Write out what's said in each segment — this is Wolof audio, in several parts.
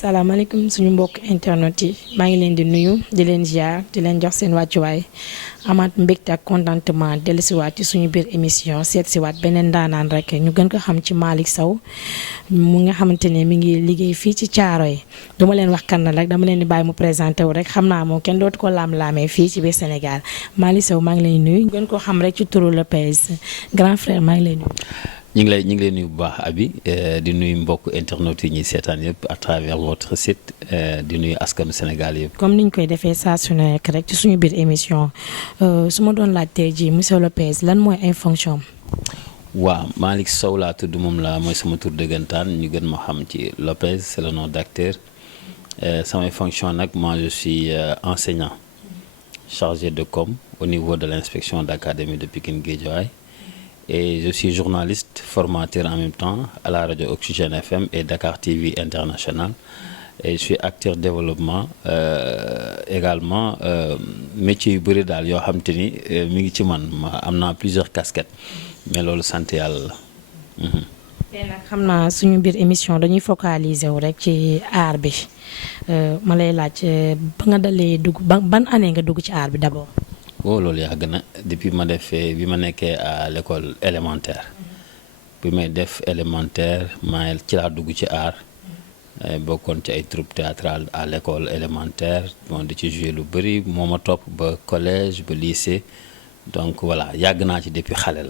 salaamaaleykum suñu mbokk internet yi maa ngi leen di nuyu di leen ziar di leen jox seen wàccuwaay amaat mbégte ak contentement dellusiwaat ci suñu biir émission seet siwaat beneen daanaan rek ñu gën ko xam ci Malick Sow mu nga xamante ne mi ngi liggéey fii ci Thiaroye duma leen wax kan rek dama leen di bàyyi mu présenté wu rek xam naa moom kenn dootu ko laam-laamee fii ci biir Sénégal Malick Sow maa ngi lay nuyu gën ko xam rek ci turu Lopez grand frère maa ngi lay nuyu. ñu ngi lay nuyu bu baax Abi di nuyu mbokk internet yi ñuy seetaan yëpp à travers votre site di nuyu askanu Sénégal yëpp. comme niñ koy defee saa su nekk rek ci suñu biir émission su ma doon laaj tey jii monsieur Lopez lan mooy ay fonction. waaw Malick Sow laa tudd moom la mooy sama tur dëggantaan ñu gën ma xam ci Lopez c'est le nom d'acteur samay fonction nag moi je suis enseignant chargé de com au niveau de l'inspection d'académie de Pikine Guédiawaye. Et je suis journaliste, formateur en même temps à la radio Oxygène FM et Dakar TV International. Et je suis acteur développement également métier yu bëri daal yoo xam te ni mi ngi ci man ma am naa plusieurs casquettes mais loolu sant yàlla la. tey nag xam naa suñu biir émission dañuy focaliser wu rek ci art bi ma lay laaj ba nga dalee dugg ban année nga dugg ci art bi d'abord. loolu yàgg na depuis bi ma nekkee à l'école élémentaire bi may def élémentaire maa ci laa dugg ci art bokkoon ci ay troupe théâtrale à l'école élémentaire bon di ci jouer lu bëri moo ma topp ba collège ba lycée donc voilà yàgg naa ci depuis xale.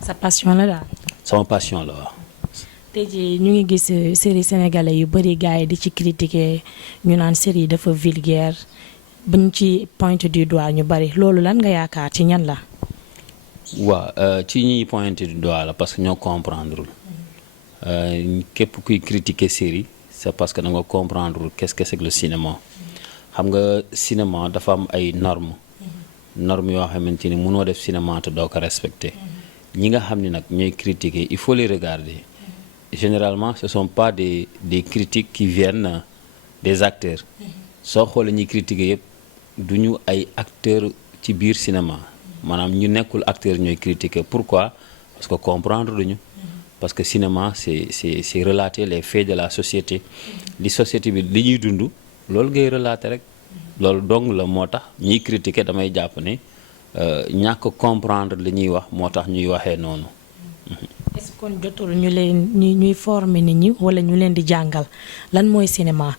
sa passion la daal. sama passion la waaw. tey jii ñu ngi gis série sénégalais yu bëri gars yi di ci critiquer ñu naan série dafa vulgaire. buñ ci pointe du doigt ñu bari loolu lan nga yaakaar ci ñan la. waaw ci ñuy pointe du doigt la parce que ñoo comprendrewul képp kuy critiquer série c'est parce que da nga comprendrewul qu'est-ce que c'est que le cinéma xam nga cinéma dafa am ay normes yoo xamante ni mënoo def cinéma te doo ko respecter ñi nga xam ni nag ñooy critiquer il faut les regarder généralement ce sont pas des critiques qui viennent des acteurs soo xoolee ñuy critiquer yëpp du ñu ay acteurs ci biir cinéma maanaam ñu nekkul acteurs ñooy critiquer pourquoi parce que comprendre duñu parce que cinéma c'est relater les faits de la société li société bi li ñuy dund loolu ngay relater rek loolu dong la moo tax ñiy critiquer damay jàpp ne ñàkk comprendre li ñuy wax moo tax ñuy waxee noonu. est-ce que kon jotul ñu leen ñuy former nit ñi wala ñu leen di jàngal lan mooy cinéma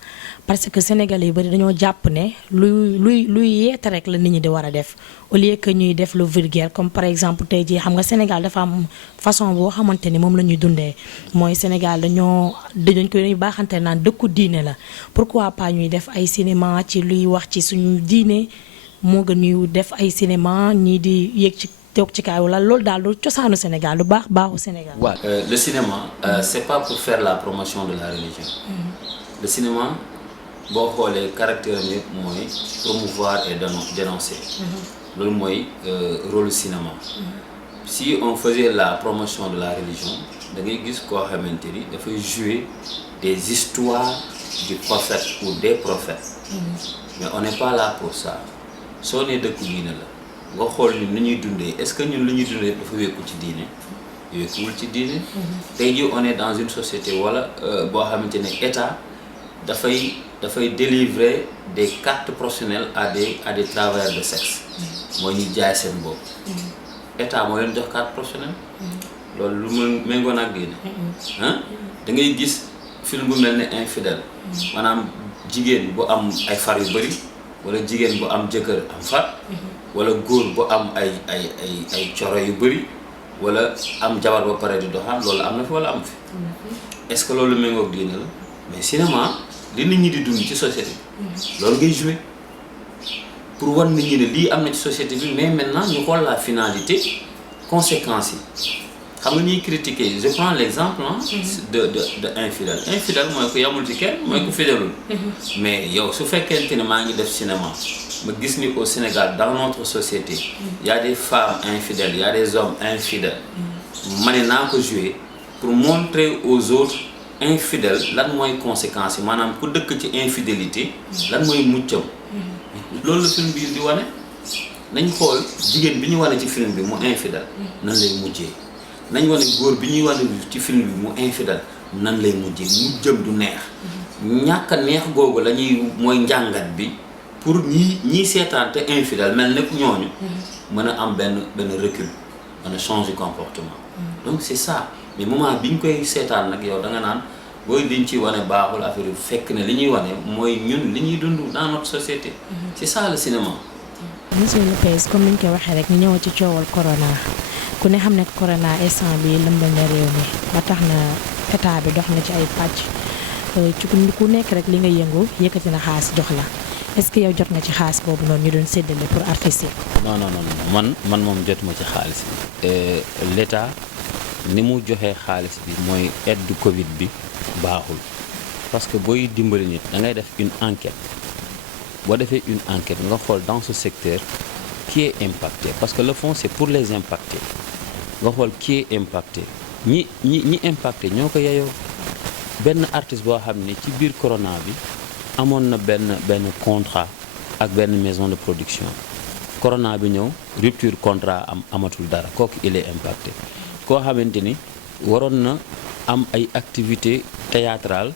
parce que sénégalais yu bari dañoo jàpp ne luy yeete rek la nit ñi di war a def au lieu que ñuy def lu vulgaire comme par exemple tey jii xam nga Sénégal dafa am façon boo xamante ni moom la ñuy dundee mooy Sénégal dañ koy baaxante naan dëkku diine la pourquoi pas ñuy def ay cinéma ci luy wax ci suñu diine moo gën ñuy def ay cinéma ñii di yéeg ci toog ci kaw la loolu daal lu cosaanu Sénégal lu baaxu Sénégal. waaw le cinéma c'est pas pour faire la promotion de la religion. Le cinéma boo xoolee caractère am yëpp mooy promouvoir et dénoncer. loolu mooy rôle cinéma. Si on faisait la promotion de la religion da ngay gis koo xamante ni dafay jouer des histoires du prophète ou des prophètes. Mais on n'est pas là pour ça soo nee dëkku diine la. nga xool ñun lu ñuy dundee est-ce que ñun lu ñuy dundee dafa wékku ci diine wékkuwul ci diine tey jii on est dans une société wala boo xamante ne état dafay délivrer des cartes professionnelles à des travailleurs de sexe mooy ñuy jaay seen bopp état moo leen jox carte professionnelle loolu lu méngoo ak diine da ngay gis film bu mel ne infidèle maanaam jigéen bu am ay far yu bari wala jigéen bu am jëkkër am far wala góor bu am ay coro yu bëri wala am jabar ba pare di doxaan loolu am na fi wala am fi est-ce que loolu méngoog diine la mais cinéma li nit ñi di dund ci société bi loolu ngay jouer pour wan nit ñi ne lii am na ci société bi mais maintenant ñu xool la finalité conséquences yi xam nga ñuy critiquer je prends l'exemple de infidèle mooy ku yamul ci kenn mooy ku fidèlul mais yow su fekkente ne maa ngi def cinéma ma gis ni au Sénégal dans notre société il y a des femmes infidèles il y a des hommes infidèles ma ne naa ko jouer pour montrer aux autres infidèles lan mooy conséquences yi maanaam ku dëkk ci infidélité lan mooy muccam loolu la film bi di wane nañ xool jigéen bi ñu wane ci film bi mu infidèle nan lay mujjee nañ wane góor bi ñuy wane ci film bi mu infidèle nan lay mujjee mu jëm du neex ñàkk a neex googu la ñuy mooy njàngat bi pour ñii seetaan te infidèle mel ne ñooñu mën a am benn recul mën a changer comportement donc c'est ça mais moment bi ñu koy seetaan nag yow da nga naan booy liñ ci wane baaxul affaire yu fekk ne li ñuy wane mooy ñun li ñuy dund dans notre société c'est ça le cinéma. Monsieur Lopez comme ni ñu koy waxee rek ñu ñëw ci coowal corona ku ne xam ne corona instant bi lëmbal na réew mi ba tax na état bi dox na ci ay pàcc ci ku nekk rek li nga yëngu yëkkati na xaalis jox la est-ce que yow jot nga ci xaalis boobu noonu ñu doon séddale pour artistes yi. non man moom jotuma ci xaalis bi l'État ni mu joxee xaalis bi mooy aide Covid bi baaxul parce que booy dimbali nit da ngay def une enquête boo defee une enquête nga xool dans ce secteur qui est impacté parce que le fond c'est pour les impactés nga xool qui est impacté ñi impacté ñoo ko yeyoo benn artiste boo xam ne ci biir corona bi amoon na benn contrat ak benn maison de production corona bi ñëw rupture contrat amatul dara kooku il est impacté koo xamante ni waroon na am ay activités théâtrales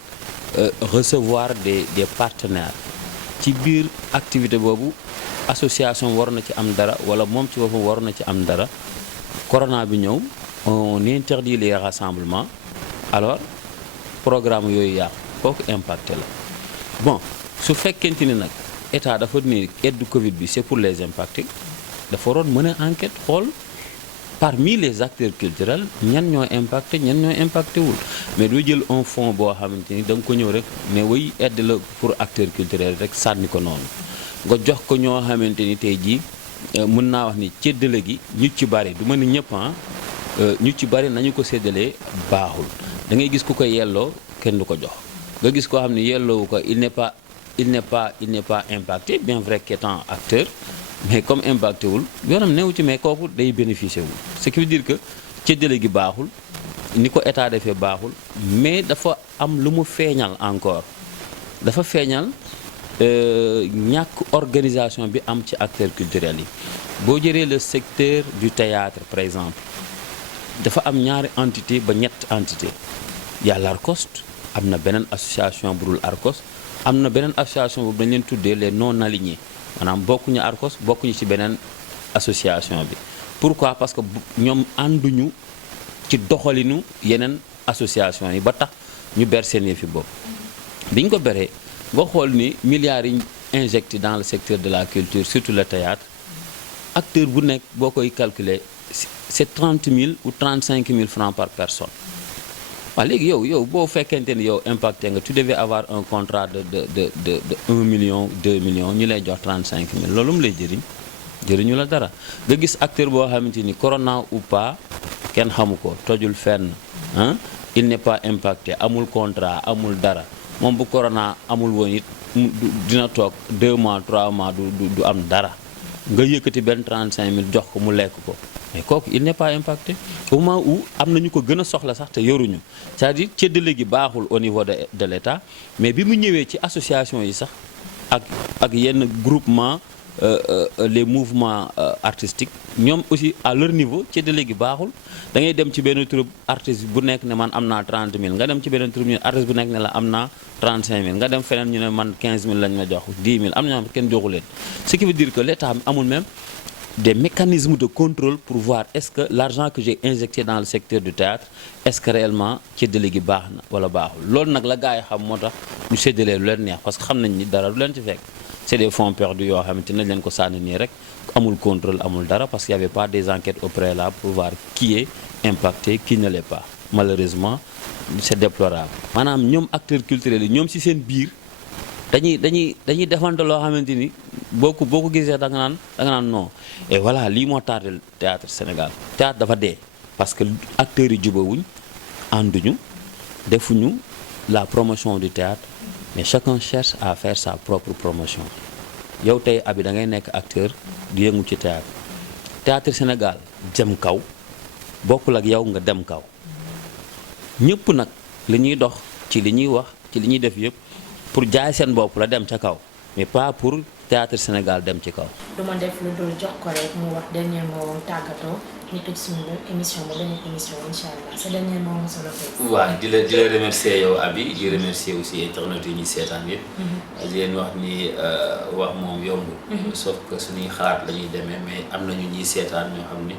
recevoir des partenaires ci biir activité boobu association war na ci am dara wala moom ci boppam war na ci am dara corona bi ñëw on interdit les rassemblements alors programme yooyu yàqu kooku impacté la bon su fekkente ni nag état dafa ni aide Covid bi c'est pour les impactés dafa waroon mën a enquête xool parmi les acteurs culturels ñan ñoo impacté wul mais doo jël un fonds boo xamante ni da nga ko ñëw rek ne way aide la pour acteurs culturels rek sànni ko noonu nga jox ko ñoo xamante ni tey jii mën naa wax ni séddale gi ñu ci bari du ma ni ñëpp ñu ci bari nañu ko séddalee baaxul da ngay gis ku ko yelloo kenn du ko jox nga gis koo xam ne yelloowu ko il n'est pas impacté bien vrai qu'étant acteur mais comme impacté wul yoonam newu ci mais kooku day bénéficier wul ce qui veut dire que séddale gi baaxul ni ko état defee baaxul mais dafa am lu mu feeñal encore dafa feeñal ñàkk organisation bi am ci acteurs culturels yi boo jëree le secteur du théâtre par exemple dafa am ñaari entité ba ñett entité y a l'ARCOST am na beneen association bu dul ARCOST am na beneen association boobu dañ leen tuddee les non alignés maanaam bokkuñu ARCOST bokkuñu ci beneen association bi pourquoi parce que ñoom ànduñu ci doxalinu yeneen association yi ba tax ñu ber seen yëfi bopp biñ ko beree nga xool ni milliards yi injectés dans le secteur de la culture surtout le théâtre acteur bu nekk boo koy calculer c'est 30 000 ou 35 000 francs par personne waaw léegi yow boo fekkente ni yow impacté nga tu devais avoir un contrat de 1 million 2 millions ñu lay jox 35 000 loolu mu lay jëriñu la dara nga gis acteur boo xamante ni corona ou pas kenn xamu ko tojul fenn il n'est pas impacté amul contrat amul dara moom bu corona amul woon it dina toog 2 mois 3 mois du am dara nga yëkkati benn 35 000 jox ko mu lekk ko mais kooku il n'est pas impacté au moment où am na ñu ko gën a soxla sax te yoruñu c'est-à-dire séddale gi baaxul au niveau de l'État mais bi mu ñëwee ci association yi sax ak yenn groupement les mouvements artistiques ñoom aussi à leur niveau séddale gi baaxul da ngay dem ci benn troupe artiste bu nekk ne man am naa 30 000 nga dem ci beneen troupe ñu artiste bu nekk ne la am naa 35 000 nga dem feneen ñu ne man 15 000 lañ ma jox 10 000 am na ñoo xam kenn joxu leen ce qui veut dire que l'État amul même des mécanismes de contrôle pour voir est-ce que l'argent que j'ai injecté dans le secteur du théâtre est-ce que réellement séddale gi baax na wala baaxul loolu nag la gars yi xam moo tax ñu séddalee lu leen neex parce que xam nañ ni dara du leen ci fekk c'est des fonds perdus yoo xamante nañ leen ko sànni nii rek amul contrôle amul dara parce qu'il y avait pas des enquêtes au préalable pour voir qui est impacté qui ne l'est pas malheureusement c'est déplorable maanaam ñoom acteurs culturels yi ñoom ci seen biir dañuy defante loo xamante ni boo ko gisee da nga naan non et voilà lii moo tardé théâtre Sénégal théâtre dafa dee parce que acteurs yi jubawuñ ànduñu defuñu la promotion du théâtre mais chacun cherche à faire sa propre promotion yow tey abi da ngay nekk acteur di yëngu ci théâtre Sénégal jëm kaw bokkul ak yow nga dem kaw ñëpp nag li ñuy dox ci li ñuy wax ci li ñuy def yëpp pour jaay seen bopp la dem ca kaw mais pas pour théâtre Sénégal dem ci kaw. du ma def lu dul jox ko rek mu wax dernier mot tàggatoo ñu tëj suñu émission ba beneen émission incha allah sa dernier mot monsieur Lopez. waaw di la remercier yow Abi di remercier aussi internautes yi ñuy seetaan yëpp. di leen wax ni wax moom yomb. sauf que suñuy xalaat la ñuy demee mais am nañu ñuy seetaan ñoo xam ni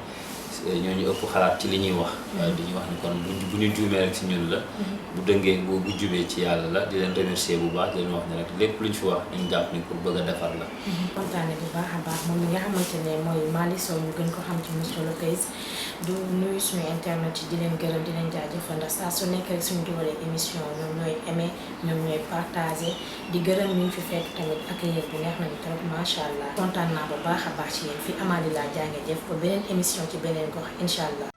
ñoo ñu ëpp xalaat ci li ñuy wax. di ñu wax ni kon bu ñu juumee rek ci ñun la. bu dëngee bu jubee ci yàlla la di leen remercier bu baax di leen wax ne rek lépp lu ñu fi wax dañu jàpp ni pour bëgg a defar la. kontaane bu baax a baax moom mi nga xamante ne mooy Malick Sow ñu gën ko xam ci monsieur Lopez du nuyu suñu internet yi di leen gërëm di leen jaajëfal ndax saa su nekk rek suñu dugalee émission ñoom ñooy aimé ñoom ñooy partagé di gërëm ñu fi fekk tamit accueil bi neex nañu trop macha allah kontaan naa bu baax a baax ci yéen fi Amady laa jànge jëf ba beneen émission ci beneen gox incha allah.